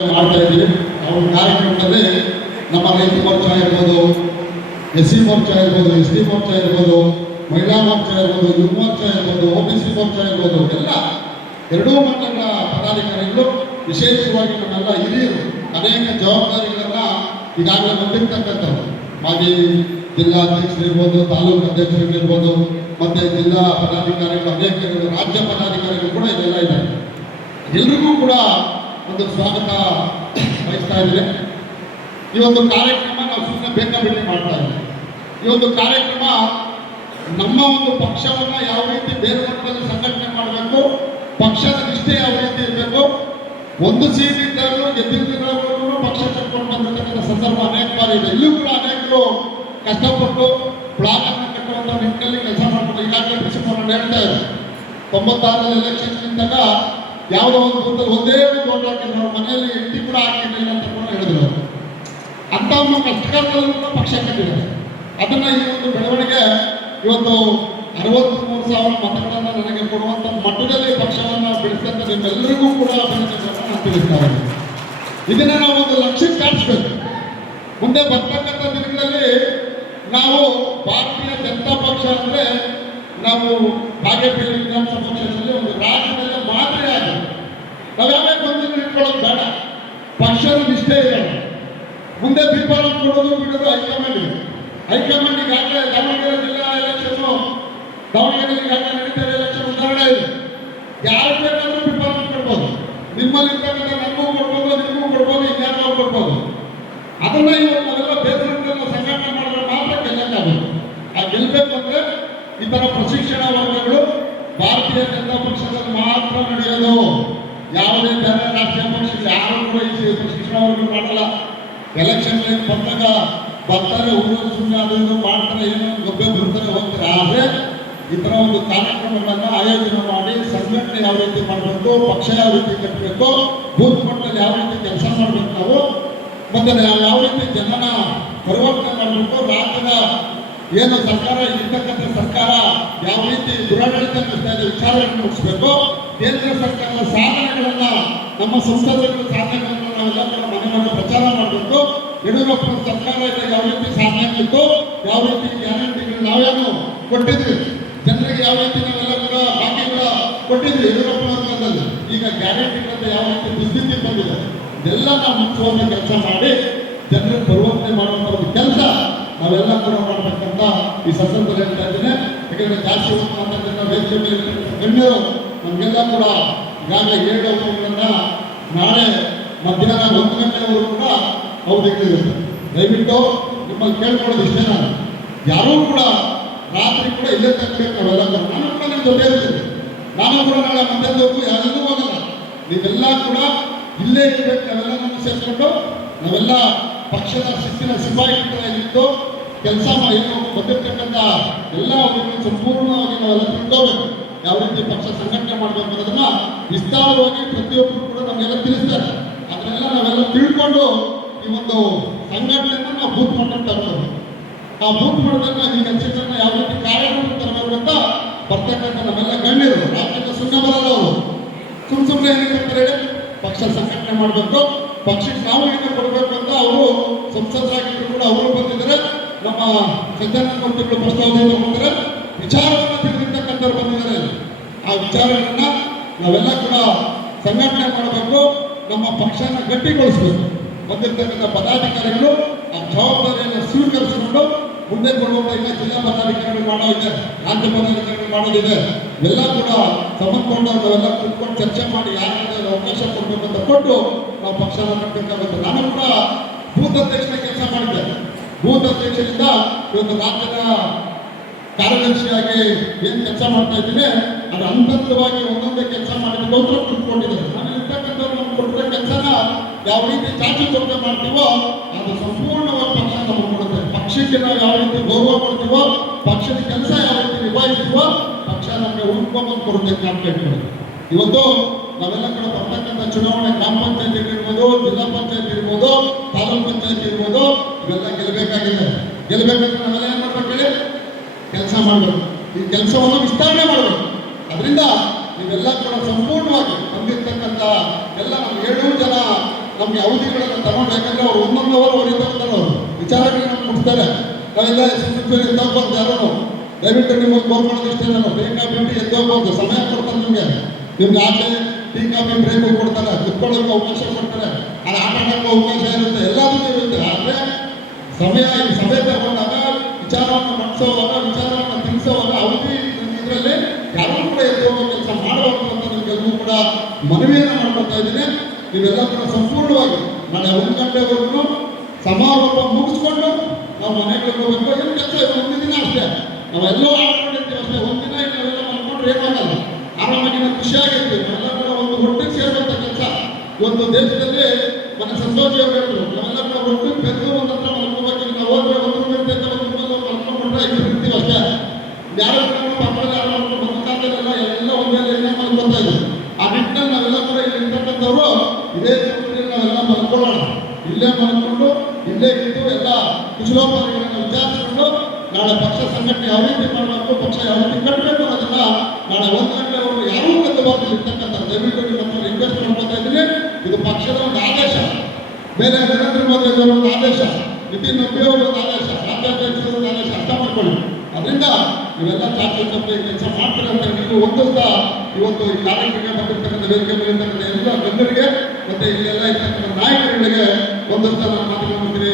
ಮಾಡ್ತಾ ಇದ್ದೀವಿ. ಅವ್ರ ಕಾರ್ಯಕ್ರಮದಲ್ಲಿ ನಮ್ಮ ರೈತ ಮೋರ್ಚಾ ಇರ್ಬೋದು, SC ಮೋರ್ಚಾ ಇರ್ಬೋದು, ST ಮೋರ್ಚಾ ಇರ್ಬೋದು, ಮಹಿಳಾ ಮೋರ್ಚಾ ಇರ್ಬೋದು, ಯುವ ಮೋರ್ಚಾ ಇರ್ಬೋದು, OBC ಮೋರ್ಚಾ ಇರ್ಬೋದು, ಎಲ್ಲ ಎರಡೂ ಮಂಡಲಗಳ ಪದಾಧಿಕಾರಿಗಳು, ವಿಶೇಷವಾಗಿ ನಮ್ಮೆಲ್ಲ ಹಿರಿಯರು ಅನೇಕ ಜವಾಬ್ದಾರಿಗಳನ್ನ ಈಗಾಗಲೇ ಬಂದಿರ್ತಕ್ಕಂಥವ್ರು. ಮಾಜಿ ಜಿಲ್ಲಾ ಅಧ್ಯಕ್ಷರಿರ್ಬೋದು, ತಾಲೂಕು ಅಧ್ಯಕ್ಷರಿರ್ಬೋದು, ಮತ್ತೆ ಜಿಲ್ಲಾ ಪದಾಧಿಕಾರಿಗಳು, ಅನೇಕ ರಾಜ್ಯ ಪದಾಧಿಕಾರಿಗಳು ಕೂಡ ಇದೆಲ್ಲ ಇದ್ದಾರೆ. ಎಲ್ರಿಗೂ ಕೂಡ ಒಂದು ಸ್ವಾಗತ ವಹಿಸ್ತಾ ಇದ್ದಾರೆ. ಈ ಒಂದು ಕಾರ್ಯಕ್ರಮ ನಾವು ಸುಮ್ಮನೆ ಬೇಕಾಬಿಟ್ಟಿ ಮಾಡ್ತಾ ಇದ್ದೀವಿ. ಈ ಒಂದು ಕಾರ್ಯಕ್ರಮ ನಮ್ಮ ಒಂದು ಪಕ್ಷವನ್ನು ಯಾವ ರೀತಿ ಬೇರೆ ಮಟ್ಟದಲ್ಲಿ ಸಂಘಟನೆ ಮಾಡಬೇಕು, ಪಕ್ಷದ ನಿಷ್ಠೆ ಯಾವ ರೀತಿ ಇರಬೇಕು, ಒಂದು ಸೀಟ್ ಇದ್ದಾಗಲೂ ಗೆದ್ದಿದ್ದಾಗಲೂ ಪಕ್ಷ ಕಟ್ಕೊಂಡು ಬಂದಿರತಕ್ಕಂಥ ಸಂದರ್ಭ ಅನೇಕ ಬಾರಿ ಇದೆ. ಇಲ್ಲೂ ಕೂಡ ಅನೇಕರು ಕಷ್ಟಪಟ್ಟು ಪ್ಲಾನ್ ಅನ್ನು ಕಟ್ಟುವಂಥ ನಿಟ್ಟಿನಲ್ಲಿ ಕೆಲಸ ಮಾಡ್ಕೊಂಡು ಈಗಾಗಲೇ ಪ್ರಿನ್ಸಿಪಾಲ್ ಹೇಳ್ತಾ ಇದ್ದಾರೆ. 96 ಎಲೆಕ್ಷನ್ ನಿಂತಾಗ ಯಾವುದೋ ಒಂದು ಬೂತಲ್ಲಿ ಒಂದೇ ಒಂದು ಓಟ್ ಹಾಕಿದ್ರು, ಅವ್ರ ಮನೆಯಲ್ಲಿ ಇಂಟಿ ಕೂಡ ಹಾಕಿರಲಿಲ್ಲ ಅಂತ ಕೂಡ ಹೇಳಿದ್ರು. ಅಂತ ಒಂದು ಕಷ್ಟಕಾಲದಲ್ಲೂ ಕೂಡ ಪಕ್ಷ ಕಟ್ಟಿದ್ದಾರೆ. ಅದನ್ನ ಈ ಒಂದು ಬೆಳವಣಿಗೆ ಇವತ್ತು 63,000 ಮತಗಳನ್ನು ನನಗೆ ಕೊಡುವಂಥ ಮಟ್ಟದಲ್ಲಿ ಪಕ್ಷವನ್ನು ಬೆಳೆಸಿದಂತ ನಿಮ್ಮೆಲ್ಲರಿಗೂ ಕೂಡ ಅಭಿನಂದನೆಗಳನ್ನು ತಿಳಿಸ್ತಾ ಇದ್ದೀನಿ. ಇದನ್ನ ನಾವು ಒಂದು ಲಕ್ಷ್ಯಕ್ಕೆ ಕಾಣಿಸ್ಬೇಕು. ಮುಂದೆ ಬರ್ತಕ್ಕಂಥ ದಿನಗಳಲ್ಲಿ ನಾವು ಭಾರತೀಯ ಜನತಾ ಪಕ್ಷ ಅಂದ್ರೆ ನಾವು ಬಾಗೇಪಲ್ಲಿ ವಿಧಾನಸಭಾ ಕ್ಷೇತ್ರದಲ್ಲಿ ಒಂದು ರಾಜ್ಯದಲ್ಲೇ ಮಾದರಿ ಆಗಿದೆ. ನಾವು ಯಾವ್ಯಾವ ಗೊಂದಲ ಇಟ್ಕೊಳ್ಳೋದು ಬೇಡ, ಪಕ್ಷದ ನಿಷ್ಠೆ ಇರೋಣ. ಮುಂದೆ ತೀರ್ಮಾನ ಕೊಡೋದು ಬಿಡೋದು ಹೈಕಮಾಂಡ್ ಇದೆ. ಹೈಕಮಾಂಡ್ ಈಗಾಗಲೇ ದಾವಣಗೆರೆ ಜಿಲ್ಲಾ ಎಲೆಕ್ಷನ್, ದಾವಣಗೆರೆ ಈಗಾಗಲೇ ನಡೀತಾ ಇದೆ ಎಲೆಕ್ಷನ್ ಉದಾಹರಣೆ ಇದೆ. ಯಾರು ಬೇಕಾದ್ರೂ ತೀರ್ಮಾನ ಕೊಡ್ಬೋದು. ನಿಮ್ಮಲ್ಲಿ ಇರ್ತಕ್ಕಂಥ ನನಗೂ ಕೊಡ್ಬೋದು, ನಿಮಗೂ ಕೊಡ್ಬೋದು, ಇನ್ಯಾರೋ ಕೊಡ್ಬೋದು. ಅದನ್ನ ಇವತ್ತು ನಾವೆಲ್ಲ ಬೇರೆ ಸಂಘಟನೆ ಮಾಡಿದ್ರೆ ಮಾತ್ರ ಗೆಲ್ಲಕ್ಕಾಗಬೇಕು. ಆ ಗೆಲ್ಲಬೇಕು ಅಂದ್ರೆ ಈ ತರ ಪ್ರಶಿಕ್ಷಣ ವರ್ಗಗಳು ಭಾರತೀಯ ಜನತಾ ಪಕ್ಷದಲ್ಲಿ ಮಾತ್ರ ನಡೆಯೋದು. ಯಾವುದೇ ಬೇರೆ ರಾಷ್ಟ್ರೀಯ ಪಕ್ಷದಲ್ಲಿ ಯಾರು ಕೂಡ ಈ ಪ್ರಶಿಕ್ಷಣ ವರ್ಗಗಳು ಮಾಡಲ್ಲ. ಎಲೆಕ್ಷನ್ ಬಂದಾಗ ಬರ್ತಾರೆ, ಊರು ಸುಮ್ಮನೆ ಅದು ಇದು ಮಾಡ್ತಾರೆ, ಏನೋ ಗೊಬ್ಬೆ ಬರ್ತಾರೆ, ಹೋಗ್ತಾರೆ. ಆದರೆ ಈ ತರ ಒಂದು ಕಾರ್ಯಕ್ರಮಗಳನ್ನು ಆಯೋಜನೆ ಮಾಡಿ ಸಂಘಟನೆ ಯಾವ ರೀತಿ ಮಾಡಬೇಕು, ಪಕ್ಷ ಯಾವ ರೀತಿ ಕಟ್ಟಬೇಕು, ಬೂತ್ ಮಟ್ಟದಲ್ಲಿ ಯಾವ ರೀತಿ ಕೆಲಸ ಮಾಡಬೇಕು ನಾವು, ಮತ್ತೆ ನಾವು ಯಾವ ರೀತಿ ಜನನ ಪರಿವರ್ತನೆ ಮಾಡಬೇಕು, ರಾಜ್ಯದ ಏನು ಸರ್ಕಾರ ಇರ್ತಕ್ಕಂಥ ಸರ್ಕಾರ ಯಾವ ರೀತಿ ದುರಾಡಳಿತ ನಡೆಸ್ತಾ ಇದೆ ವಿಚಾರಗಳನ್ನು ಮುಗಿಸ್ಬೇಕು, ಕೇಂದ್ರ ಸರ್ಕಾರದ ಸಾಧನೆಗಳನ್ನ ನಮ್ಮ ಸಂಸದರ ಸಾಧನೆಗಳನ್ನ ನಾವೆಲ್ಲ ಮನೆ ಮನೆ ಪ್ರಚಾರ ಮಾಡಬೇಕು. ಯಡಿಯೂರಪ್ಪ ಸರ್ಕಾರ ಇದೆ ಯಾವ ರೀತಿ ಸಾಧನೆ ಆಗಿತ್ತು, ಯಾವ ರೀತಿ ಗ್ಯಾರಂಟಿಗಳು ನಾವೇನು ಕೊಟ್ಟಿದ್ವಿ ಜನರಿಗೆ, ಯಾವ ರೀತಿ ನಾವೆಲ್ಲ ಕೂಡ ಬಾಕಿಗಳ ಕೊಟ್ಟಿದ್ವಿ ಯಡಿಯೂರಪ್ಪನವ್ರ ಕಾಲದಲ್ಲಿ. ಈಗ ಗ್ಯಾರಂಟಿಗಳಿಂದ ಯಾವ ರೀತಿ ದುಸ್ಥಿತಿ ಬಂದಿದೆ ಇದೆಲ್ಲ ನಾವು ಮುಖ್ಯವಾಗಿ ಕೆಲಸ ಮಾಡಿ ಜನರಿಗೆ ಪರಿವರ್ತನೆ ಮಾಡುವಂಥ ಒಂದು ಕೆಲಸ ನಾವೆಲ್ಲ ಕೂಡ ಮಾಡಬೇಕಂತ ಈ ಸಂದರ್ಭದಲ್ಲಿ ಹೇಳ್ತಾ ಇದ್ದೇನೆ. ಯಾಕಂದ್ರೆ ಜಾಸ್ತಿ ಮಾತಾಡ್ತಿದ್ದ ವೇದಿಕೆ ಮೇಲೆ ಗಣ್ಯರು ನಮಗೆಲ್ಲ ಕೂಡ ಈಗಾಗಲೇ 7 ಅವಧಿಗಳನ್ನ ನಾಳೆ ಮಧ್ಯಾಹ್ನ 1 ಗಂಟೆವರೆಗೂ ಕೂಡ ಅವಧಿಗಳಿರುತ್ತೆ. ದಯವಿಟ್ಟು ನಿಮ್ಮಲ್ಲಿ ಕೇಳ್ಕೊಳ್ಳೋದು ಇಷ್ಟೇ, ನಾನು ಯಾರೂ ಕೂಡ ರಾತ್ರಿ ಕೂಡ ಇಲ್ಲೇ ತಕ್ಕಬೇಕು. ನಾವೆಲ್ಲ ನಾನು ಕೂಡ ನಿಮ್ಮ ಜೊತೆ ಇರ್ತೀನಿ. ನಾನು ಕೂಡ ನಾಳೆ ಮಧ್ಯಾಹ್ನದವರೆಗೂ ಯಾರೆಲ್ಲೂ ಹೋಗಲ್ಲ. ನೀವೆಲ್ಲ ಕೂಡ ಇಲ್ಲೇ ಇರಬೇಕು. ನಾವೆಲ್ಲ ನಮ್ಮ ಸೇರಿಸ್ಕೊಂಡು ನಾವೆಲ್ಲ ಪಕ್ಷದ ಶಿಸ್ತಿನ ಸಿಪಾಯಿಗಳಿದ್ದು ಕೆಲಸ ಏನು ಬಂದಿರ್ತಕ್ಕಂಥ ಎಲ್ಲ ಅವರಿಗೆ ಸಂಪೂರ್ಣವಾಗಿ ನಾವೆಲ್ಲ ತಿಳ್ಕೋಬೇಕು. ಯಾವ ರೀತಿ ಪಕ್ಷ ಸಂಘಟನೆ ಮಾಡಬೇಕು ಅನ್ನೋದನ್ನ ವಿಸ್ತಾರವಾಗಿ ಪ್ರತಿಯೊಬ್ಬರು ಕೂಡ ನಮಗೆಲ್ಲ ತಿಳಿಸ್ತಾರೆ. ಅದನ್ನೆಲ್ಲ ನಾವೆಲ್ಲ ತಿಳ್ಕೊಂಡು ಈ ಒಂದು ಸಂಘಟನೆಯನ್ನು ನಾವು ಬೂತ್ ಮಟ್ಟಕ್ಕೆ ತರ್ಬೋದು. ಆ ಬೂತ್ ಮಟ್ಟದಲ್ಲಿ ನಾವು ಈ ಕೆಲಸಗಳನ್ನ ಯಾವ ರೀತಿ ಕಾರ್ಯಕ್ರಮ ತರಬೇಕು ಅಂತ ಬರ್ತಕ್ಕಂಥ ನಮ್ಮೆಲ್ಲ ಗಣ್ಯರು, ರಾಜ್ಯದ ಸುಮ್ಮನೆ ಬರಲ್ಲವರು ಸುಮ್ಮನೆ ಏನಂತಾರೆ ಪಕ್ಷ ಸಂಘಟನೆ ಮಾಡಬೇಕು, ಪಕ್ಷಕ್ಕೆ ನಾವು ಏನು ಕೊಡಬೇಕು ಅಂತ ಅವರು ಸಂಸದರಾಗಿದ್ರು ಕೂಡ ಅವರು ಬಂದಿದ್ದಾರೆ. ನಮ್ಮ ಸಜ್ಜಾನಂದ ಮೂರ್ತಿಗಳು ಪ್ರಸ್ತಾವನೆಯನ್ನು ಬಂದರೆ ವಿಚಾರವನ್ನು ತಿಳಿದಿರ್ತಕ್ಕಂಥವ್ರು ಬಂದಿದ್ದಾರೆ. ಆ ವಿಚಾರಗಳನ್ನ ನಾವೆಲ್ಲ ಕೂಡ ಸಂಘಟನೆ ಮಾಡಬೇಕು, ನಮ್ಮ ಪಕ್ಷನ ಗಟ್ಟಿಗೊಳಿಸಬೇಕು. ಬಂದಿರ್ತಕ್ಕಂಥ ಪದಾಧಿಕಾರಿಗಳು ಆ ಜವಾಬ್ದಾರಿಯನ್ನು ಸ್ವೀಕರಿಸಿಕೊಂಡು ಮುಂದೆ ಕೊಡುವಂಥ ಈಗ ಜಿಲ್ಲಾ ಪದಾಧಿಕಾರಿಗಳು ಮಾಡೋದಿದೆ, ರಾಜ್ಯ ಪದಾಧಿಕಾರಿಗಳು ಮಾಡೋದಿದೆ. ಎಲ್ಲ ಕೂಡ ಸಂಬಂಧಕೊಂಡವ್ರು ನಾವೆಲ್ಲ ಕೂತ್ಕೊಂಡು ಚರ್ಚೆ ಮಾಡಿ ಯಾರಿಗೆ ಅವಕಾಶ ಕೊಡಬೇಕು ಅಂತ ಕೊಟ್ಟು ನಾವು ಪಕ್ಷನ ಕಟ್ಟಬೇಕಾಗುತ್ತೆ. ನಾನು ಕೂಡ ಬೂತ್ ಅಧ್ಯಕ್ಷನ ಕೆಲಸ ಮಾಡಿದ್ದೆ. ಬೂತ್ ಅಧ್ಯಕ್ಷರಿಂದ ಇವತ್ತು ರಾಜ್ಯದ ಕಾರ್ಯದರ್ಶಿಯಾಗಿ ಏನು ಕೆಲಸ ಮಾಡ್ತಾ ಇದ್ದೀನಿ, ಅದು ಹಂತವಾಗಿ ಒಂದೊಂದೇ ಕೆಲಸ ಮಾಡಿದ್ದೋಸ್ಕರ ಕೂತ್ಕೊಂಡಿದ್ದಾರೆ. ನಾನು ಇರ್ತಕ್ಕಂಥವ್ರು ನಮ್ಗೆ ಕೊಟ್ಟಿರೋ ಕೆಲಸನ ಯಾವ ರೀತಿ ಚಾಚು ಚೌಕೆ ಮಾಡ್ತೀವೋ ಅದು ಸಂಪೂರ್ಣವಾಗಿ ಪಕ್ಷ ನಮಗೆ ಕೊಡುತ್ತೆ. ಪಕ್ಷಕ್ಕೆ ನಾವು ಯಾವ ರೀತಿ ಗೌರವ ಕೊಡ್ತೀವೋ, ಪಕ್ಷದ ಕೆಲಸ ಯಾವ ರೀತಿ ನಿಭಾಯಿಸ್ತೀವೋ ಪಕ್ಷ ನಮಗೆ ಉಳ್ಕೊಂಬಂದು ಕೊಡುತ್ತೆ ಅಂತ ಕೇಳ್ಕೊಳ್ಳೋದು. ಇವತ್ತು ನಾವೆಲ್ಲ ಕೂಡ ಬರ್ತಕ್ಕಂಥ ಚುನಾವಣೆ ಗ್ರಾಮ ಪಂಚಾಯತ್ ಇರ್ಬೋದು, ಜಿಲ್ಲಾ ಪಂಚಾಯತ್ ಇರ್ಬೋದು, ತಾಲೂಕ್ ಪಂಚಾಯತ್ ಇರ್ಬೋದು, ಇವೆಲ್ಲ ಗೆಲ್ಲಬೇಕಾಗಿದೆ. ಗೆಲ್ಲಬೇಕಂದ್ರೆ ನಾವೆಲ್ಲ ಏನು ಮಾಡ್ಬೇಕು ಹೇಳಿ, ಕೆಲಸ ಮಾಡಬೇಕು. ಈ ಕೆಲಸವನ್ನು ವಿಸ್ತರಣೆ ಮಾಡಬೇಕು. ಅದರಿಂದ ನೀವೆಲ್ಲ ಕೂಡ ಸಂಪೂರ್ಣವಾಗಿ ಬಂದಿರ್ತಕ್ಕಂಥ ಎಲ್ಲ ನಮ್ಮ 7 ಜನ ನಮ್ಮ ನಮಗೆ ಅವಧಿಗಳನ್ನು ತಗೊಂಡು, ಯಾಕಂದ್ರೆ ಅವ್ರು ಒಂದೊಂದು ಅವರ್ ಹೊರಿತಾರೆ, ಅವರು ವಿಚಾರಗಳನ್ನ ಮುಟ್ತಾರೆ. ನಾವೆಲ್ಲ ಎದ್ದೋಗ್ಬಾರ್ದು ಯಾರು. ದಯವಿಟ್ಟು ನಿಮಗೆ ಕೋರ್ಕೊಳ್ಳೋದು ಇಷ್ಟೇ, ನಾನು ಬೇಕಾಬಿಟ್ಟು ಎದ್ದೋಗ್ಬಾರ್ದು. ಸಮಯ ಕೊಡ್ತಾರೆ ನಿಮ್ಗೆ ಆಚೆ ಟೀ ಕಾಫಿ ಬ್ರೇಕ್ ಕೊಡ್ತಾರೆ, ಕುತ್ಕೊಳ್ಳೋಕೆ ಅವಕಾಶ ಕೊಡ್ತಾರೆ, ಅದು ಆಟ ಆಡೋಕ್ಕೆ ಅವಕಾಶ ಇರುತ್ತೆ, ಎಲ್ಲದಕ್ಕೂ ಇರುತ್ತೆ. ಆದರೆ ಸಭೆ ತಗೊಂಡಾಗ ವಿಚಾರವನ್ನು ಮಂಡಿಸೋವಾಗ, ವಿಚಾರವನ್ನು ತಿಳಿಸೋವಾಗ ಅವಧಿ ಇದರಲ್ಲಿ ಯಾರು ಕೂಡ ಎದ್ದೋಗೋ ಕೆಲಸ ಮಾಡಬೇಕು ಅಂತ ನಿಮಗೆಲ್ಲರೂ ಕೂಡ ಮನವಿಯನ್ನು ಮಾಡ್ಕೊಳ್ತಾ ಇದ್ದೀನಿ. ನೀವೆಲ್ಲ ಕೂಡ ಸಂಪೂರ್ಣವಾಗಿ ನಾಳೆ 1 ಗಂಟೆವರೆಗೂ ಸಮಾರೋಪ ಮುಗಿಸ್ಕೊಂಡು ನಾವು ಮನೆಗಳಿಗೆ ಹೋಗಬೇಕು. ಏನು ಕೆಲಸ ಇದೆ, ಒಂದು ದಿನ ಅಷ್ಟೇ ನಾವೆಲ್ಲೋ ಆಡ್ಕೊಂಡಿರ್ತೀವಿ ಅಷ್ಟೇ. ಒಂದಿನ ನಾವೆಲ್ಲ ಮಾಡ್ಕೊಂಡ್ರೆ ಏನಾಗಲ್ಲ, ಆರಾಮಾಗಿ ನಾವು ಖುಷಿಯಾಗಿರ್ತೀವಿ. ನಾವೆಲ್ಲ ಕೂಡ ಒಂದು ಒಟ್ಟಿಗೆ ಸೇರುವಂಥ ಕೆಲಸ ಇವತ್ತು ದೇಶದಲ್ಲಿ ಮನೆ ಸಂತೋಷಿ ಅವರು ಹೇಳಿದ್ರು, ನಾವೆಲ್ಲ ಕೂಡ ಒಟ್ಟಿಗೆ ಬೆದ್ದು ಒಂದು ಹತ್ರ ಮಲ್ಕೋಬೇಕು. ನಾವು ಹೋದ್ರೆ ಒಂದು ರೂಮ್ ಇರ್ತೈತೆ, ಒಂದು ರೂಮಲ್ಲಿ ಮಲ್ಕೊಂಡ್ರೆ ಇರ್ತೀವಿ ಅಷ್ಟೇ. ಯಾರು ಪಕ್ಕದಲ್ಲಿ ಯಾರು ಮಲ್ಕೊಂಡೆಲ್ಲ ಎಲ್ಲ ಒಂದೇ ಎಣ್ಣೆ ಮಲ್ಕೊತಾ ಇದ್ರು. ಆ ನಿಟ್ಟಿನಲ್ಲಿ ನಾವೆಲ್ಲ ಕೂಡ ಇಲ್ಲಿ ಇರ್ತಕ್ಕಂಥವ್ರು ಇದೇ ರೀತಿಯಲ್ಲಿ ನಾವೆಲ್ಲ ಮಲ್ಕೊಳ್ಳೋಣ. ಇಲ್ಲೇ ಮಲ್ಕೊಂಡು ಇಲ್ಲೇ ಇದ್ದು ಎಲ್ಲ ಕುಶಲೋಪಾದಿಗಳನ್ನು ವಿಚಾರಿಸಿಕೊಂಡು ನಾಳೆ ಪಕ್ಷ ಸಂಘಟನೆ ಯಾವ ರೀತಿ ಮಾಡಬೇಕು, ಪಕ್ಷ ಯಾವ ರೀತಿ ಕಟ್ಟಬೇಕು ಅನ್ನೋದನ್ನ ನಾಳೆ 1 ಗಂಟೆವರೆಗೂ ಯಾರೂ ಕದ್ದಬಾರ್ದು ಇರ್ತಕ್ಕಂಥ ದಯವಿಟ್ಟು ನಿಮ್ಮ ರಿಕ್ವೆಸ್ಟ್ ಮಾಡ್ಕೊತಾ ಇದ್ದೀನಿ. ಇದು ಪಕ್ಷದ ಒಂದು ಆದೇಶ, ಬೇರೆ ನರೇಂದ್ರ ಮೋದಿ ಅವರ ಒಂದು ಆದೇಶ, ನಿತಿನ್ ನಬೀನ್ ಅವರ ಒಂದು ಆದೇಶ, ರಾಜ್ಯಾಧ್ಯಕ್ಷರ ಒಂದು ಆದೇಶ, ಅರ್ಥ ಮಾಡ್ಕೊಳ್ಳಿ. ಅದರಿಂದ ನೀವೆಲ್ಲ ಚಾಚು ಕೆಲಸ ಮಾಡ್ತೀರ ಅಂತ ನೀವು ಹೊಂದಿಸ್ತಾ ಇವತ್ತು ಈ ಕಾರ್ಯಕ್ರಮಕ್ಕೆ ಬಂದಿರ್ತಕ್ಕಂಥ ವೇದಿಕೆ ಮೇಲೆ ಇರ್ತಕ್ಕಂಥ ಎಲ್ಲ ಗಣ್ಯರಿಗೆ ಮತ್ತೆ ಇಲ್ಲೆಲ್ಲ ಇರ್ತಕ್ಕಂಥ ನಾಯಕರುಗಳಿಗೆ ಹೊಂದಿಸ್ತಾ ನಾನು ಮಾತನಾಡ್ತೀನಿ.